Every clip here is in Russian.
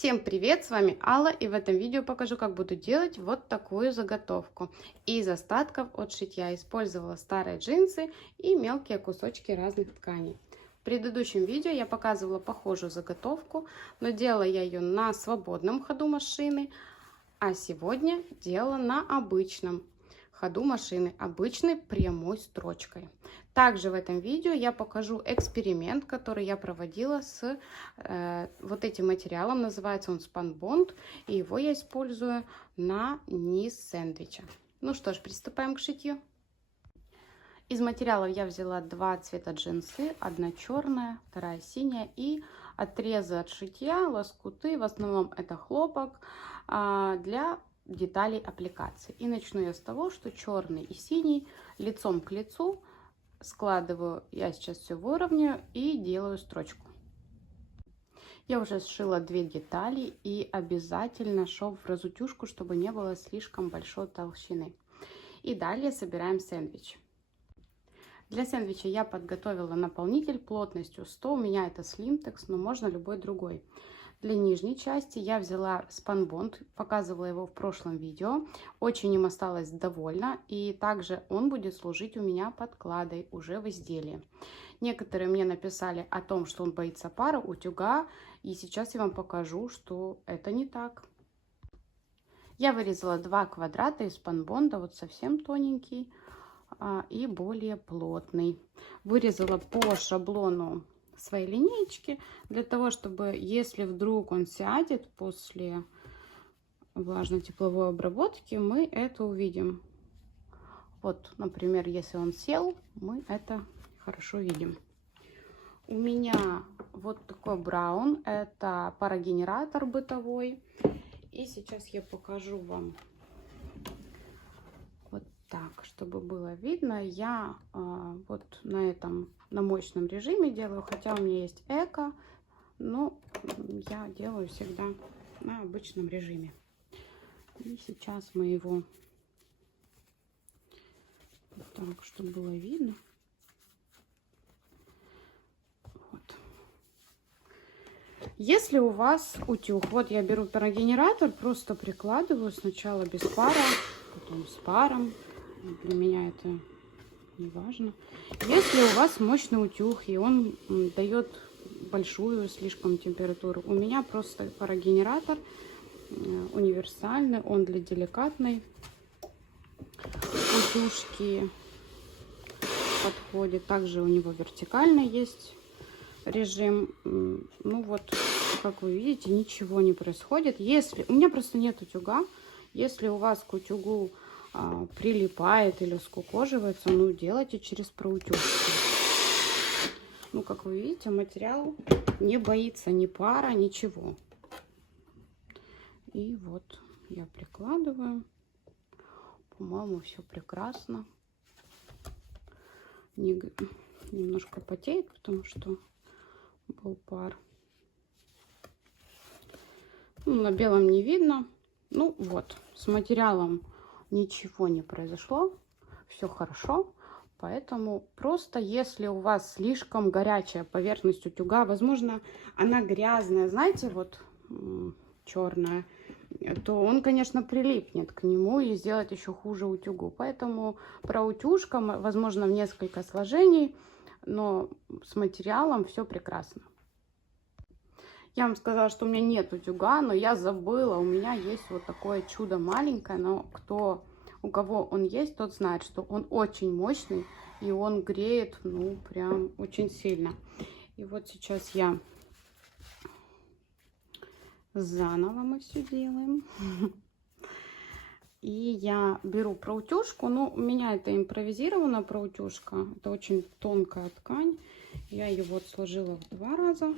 Всем привет, с вами Алла, и в этом видео покажу, как буду делать вот такую заготовку. Из остатков от шитья использовала старые джинсы и мелкие кусочки разных тканей. В предыдущем видео я показывала похожую заготовку, но делала я ее на свободном ходу машины, а сегодня делала на обычном ходу машины, обычной прямой строчкой. Также в этом видео я покажу эксперимент, который я проводила с вот этим материалом. Называется он спанбонд, и его я использую на низ сэндвича. Ну что ж, приступаем к шитью. Из материалов я взяла два цвета джинсы, одна черная, вторая синяя, и отрезы от шитья, лоскуты, в основном это хлопок, для деталей аппликации. И начну я с того, что черный и синий лицом к лицу складываю. Я сейчас все выровняю и делаю строчку. Я уже сшила две детали, и обязательно шов в разутюжку, чтобы не было слишком большой толщины. И далее собираем сэндвич. Для сэндвича я подготовила наполнитель плотностью 100, у меня это Slimtex, но можно любой другой. Для нижней части я взяла спанбонд, показывала его в прошлом видео, очень им осталась довольна, и также он будет служить у меня подкладой уже в изделии. Некоторые мне написали о том, что он боится пара, утюга, и сейчас я вам покажу, что это не так. Я вырезала два квадрата из спанбонда, вот совсем тоненький и более плотный. Вырезала по шаблону своей линеечки, для того, чтобы, если вдруг он сядет после влажно-тепловой обработки, мы это увидим. Вот, например, если он сел, мы это хорошо видим. У меня вот такой браун, это парогенератор бытовой. И сейчас я покажу вам вот так, чтобы было видно. Я вот на мощном режиме делаю, хотя у меня есть эко, но я делаю всегда на обычном режиме. И сейчас мы его вот так, чтобы было видно. Вот. Если у вас утюг, вот я беру парогенератор, просто прикладываю сначала без пара, потом с паром. Для меня это не важно. Если у вас мощный утюг и он дает большую слишком температуру, у меня просто парогенератор универсальный, он для деликатной утюжки подходит. Также у него вертикально есть режим. Ну вот, как вы видите, ничего не происходит. Если у меня просто нет утюга, если у вас к утюгу прилипает или скукоживается, ну делайте через проутюжку. Ну, как вы видите, материал не боится ни пара, ничего. И вот я прикладываю. По-моему, все прекрасно. Немножко потеет, потому что был пар. Ну, на белом не видно. Ну вот, с материалом ничего не произошло, все хорошо. Поэтому просто если у вас слишком горячая поверхность утюга, возможно, она грязная, знаете, вот черная, то он, конечно, прилипнет к нему и сделает еще хуже утюгу. Поэтому проутюжка, возможно, в несколько сложений, но с материалом все прекрасно. Я вам сказала, что у меня нет утюга, но я забыла. У меня есть вот такое чудо маленькое, но у кого он есть, тот знает, что он очень мощный и он греет, ну, прям очень сильно. И вот сейчас я заново мы все делаем. И я беру проутюжку, но у меня это импровизированная проутюжка. Это очень тонкая ткань. Я ее вот сложила в 2 раза.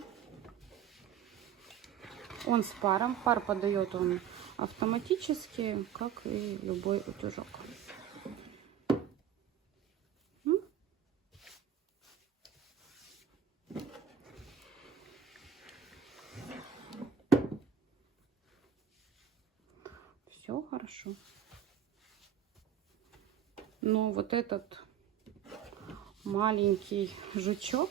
Он с паром. Пар подает он автоматически, как и любой утюжок. Все хорошо. Но вот этот маленький жучок,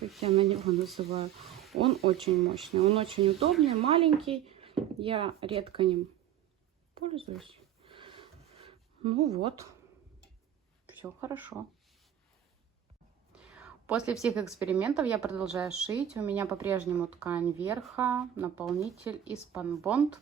как я на него называю, Он очень мощный, он очень удобный, маленький. Я редко ним пользуюсь. Ну вот, все хорошо. После всех экспериментов я продолжаю шить. У меня по-прежнему ткань верха, наполнитель и спанбонд.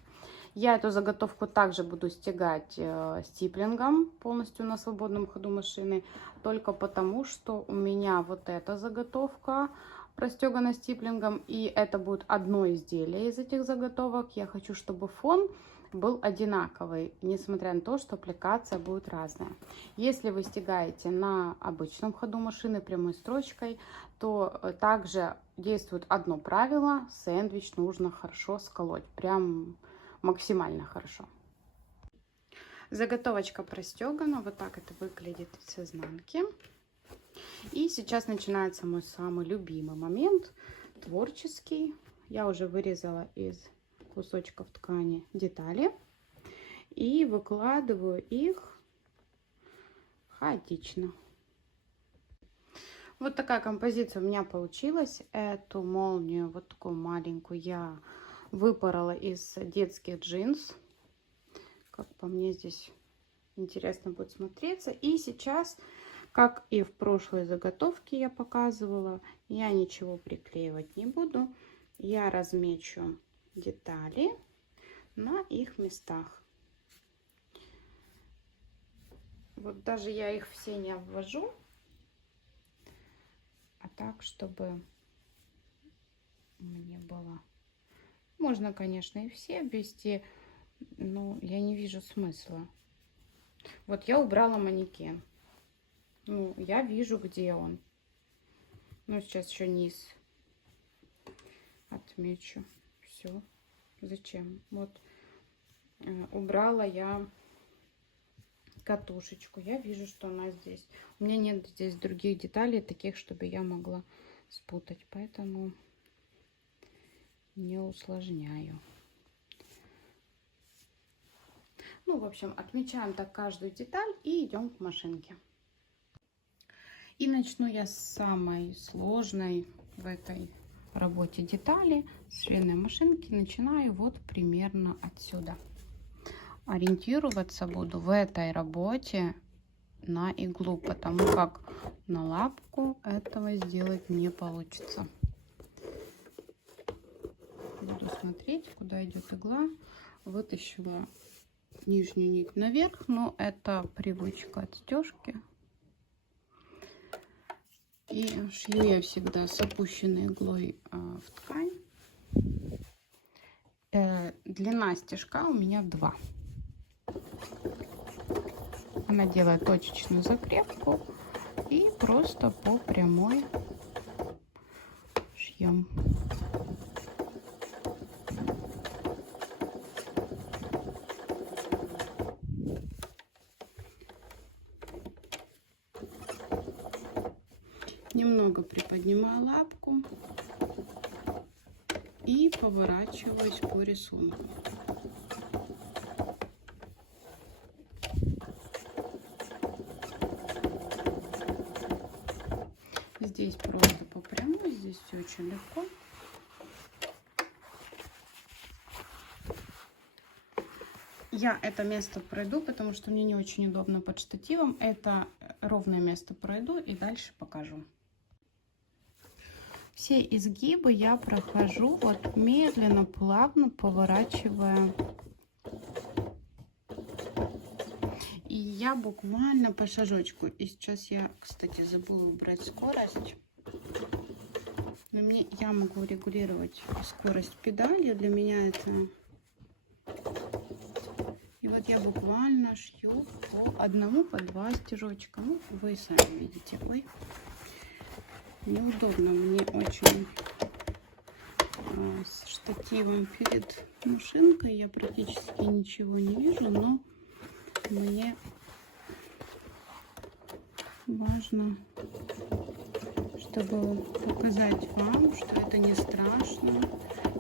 Я эту заготовку также буду стягать стиплингом полностью на свободном ходу машины, только потому, что у меня вот эта заготовка простегана стиплингом, и это будет одно изделие из этих заготовок. Я хочу, чтобы фон был одинаковый, несмотря на то, что аппликация будет разная. Если вы стягаете на обычном ходу машины прямой строчкой, то также действует одно правило: сэндвич нужно хорошо сколоть, прям максимально хорошо. Заготовочка простегана, вот так это выглядит с изнанки. И сейчас начинается мой самый любимый момент, творческий. Я уже вырезала из кусочков ткани детали и выкладываю их хаотично. Вот такая композиция у меня получилась. Эту молнию, вот такую маленькую, я выпорола из детских джинс. Как по мне, здесь интересно будет смотреться. И сейчас, как и в прошлой заготовке я показывала, я ничего приклеивать не буду. Я размечу детали на их местах. Вот даже я их все не обвожу, а так, чтобы мне было... Можно, конечно, и все обвести, но я не вижу смысла. Вот я убрала манекен. Ну, я вижу, где он. Ну, сейчас еще низ отмечу. Все. Зачем? Вот убрала я катушечку. Я вижу, что она здесь. У меня нет здесь других деталей, таких, чтобы я могла спутать. Поэтому не усложняю. Ну, в общем, отмечаем так каждую деталь и идем к машинке. И начну я с самой сложной в этой работе детали, с швейной машинки. Начинаю вот примерно отсюда. Ориентироваться буду в этой работе на иглу, потому как на лапку этого сделать не получится. Буду смотреть, куда идет игла. Вытащила нижнюю нить наверх, но это привычка от стежки. И шью я всегда с опущенной иглой в ткань. Длина стежка у меня 2. Она делает точечную закрепку и просто по прямой шьем. Немного приподнимаю лапку и поворачиваюсь по рисунку. Здесь просто по прямой, здесь все очень легко. Я это место пройду, потому что мне не очень удобно под штативом. Это ровное место пройду и дальше покажу. Все изгибы я прохожу вот медленно, плавно поворачивая. И я буквально по шажочку. И сейчас я, кстати, забыла убрать скорость. Но я могу регулировать скорость педалью. Для меня это... И вот я буквально шью по одному, по 2 стежочка. Ну, вы сами видите. Ой, неудобно мне очень с штативом перед машинкой. Я практически ничего не вижу, но мне важно, чтобы показать вам, что это не страшно,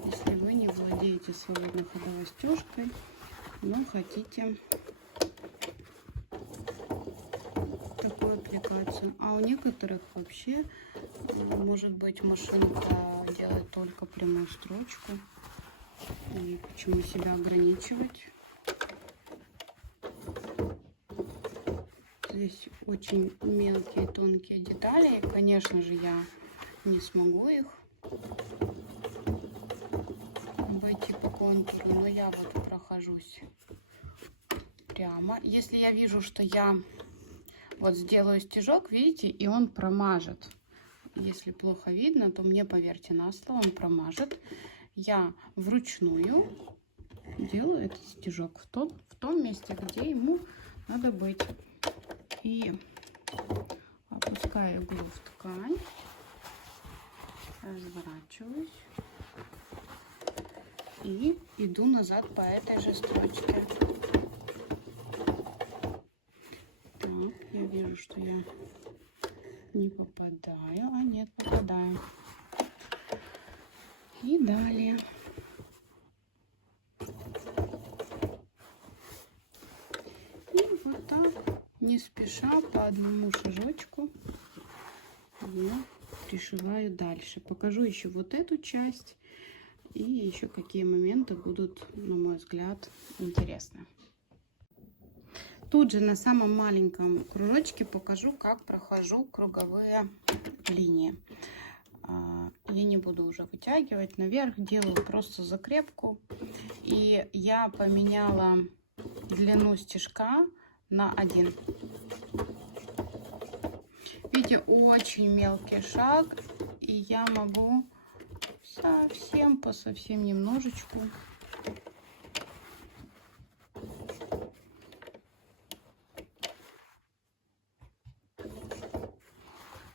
если вы не владеете свободной ходовой стежкой, но хотите такую аппликацию. А у некоторых вообще может быть машинка делать только прямую строчку. И почему себя ограничивать? Здесь очень мелкие, тонкие детали. И, конечно же, я не смогу их обойти по контуру, но я вот прохожусь прямо. Если я вижу, что я вот сделаю стежок, видите, и он промажет. Если плохо видно, то мне, поверьте на слово, он промажет. Я вручную делаю этот стежок в том месте, где ему надо быть. И опускаю иглу в ткань, разворачиваюсь и иду назад по этой же строчке. Так, я вижу, что я не попадаю, а нет, попадаю. И далее. И вот так, не спеша, по одному шажочку я пришиваю дальше. Покажу еще вот эту часть и еще какие моменты будут, на мой взгляд, интересны. Тут же на самом маленьком кружочке покажу, как прохожу круговые линии. Я не буду уже вытягивать наверх, делаю просто закрепку. И я поменяла длину стежка на 1. Видите, очень мелкий шаг, и я могу совсем немножечку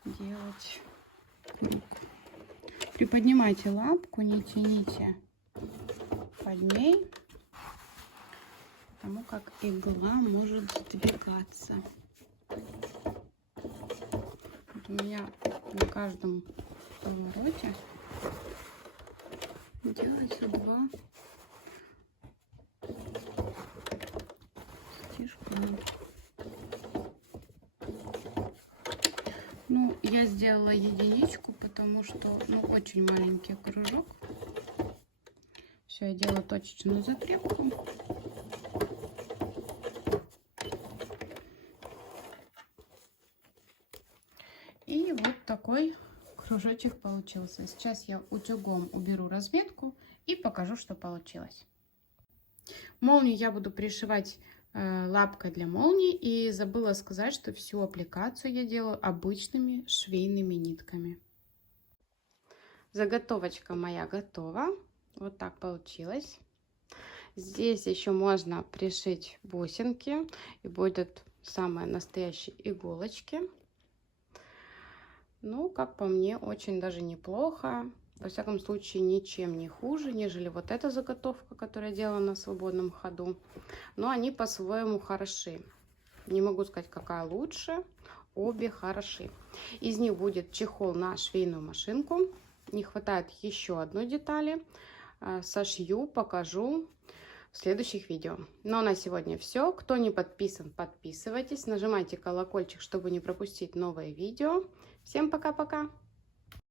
делать круг. Приподнимайте лапку, не тяните под ней, потому как игла может сдвигаться. Вот у меня на каждом повороте делается 2 стежка. Ну, я сделала единичку, потому что, очень маленький кружок. Все, я делаю точечную закрепку. И вот такой кружочек получился. Сейчас я утюгом уберу разметку и покажу, что получилось. Молнию я буду пришивать лапкой для молнии, и забыла сказать, что всю аппликацию я делаю обычными швейными нитками. Заготовочка моя готова. Вот так получилось. Здесь еще можно пришить бусинки, и будут самые настоящие иголочки. Ну, как по мне, очень даже неплохо. Во всяком случае, ничем не хуже, нежели вот эта заготовка, которую я делала на свободном ходу. Но они по-своему хороши. Не могу сказать, какая лучше. Обе хороши. Из них будет чехол на швейную машинку. Не хватает еще одной детали. Сошью, покажу в следующих видео. Ну а на сегодня все. Кто не подписан, подписывайтесь. Нажимайте колокольчик, чтобы не пропустить новые видео. Всем пока-пока!